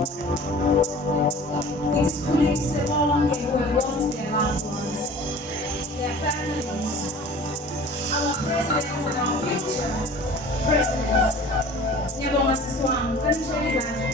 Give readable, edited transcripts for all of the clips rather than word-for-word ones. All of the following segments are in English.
We disconnect them all who have lost their loved ones, their families, our presidents and our future presidents. Nyabonga sisi wangu, kanishalizana.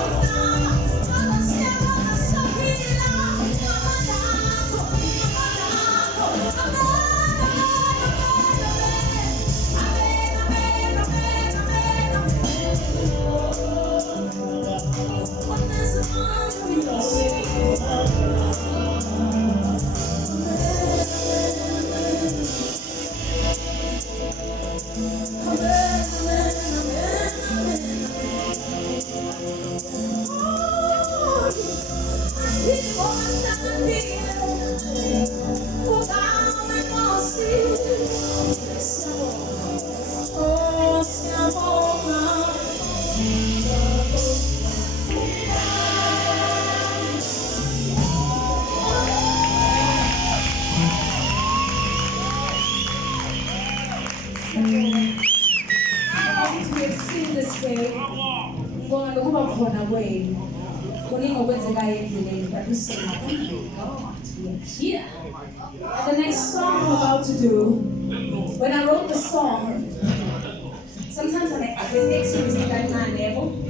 Salon we have seen this day. Ngibonga nokuba khona kwenu. Kuningi okwenzekayo endleleni, but we say, thank you, God, we are here. And the next song I'm about to do, when I wrote the song, sometimes I'm like, the next music that time level.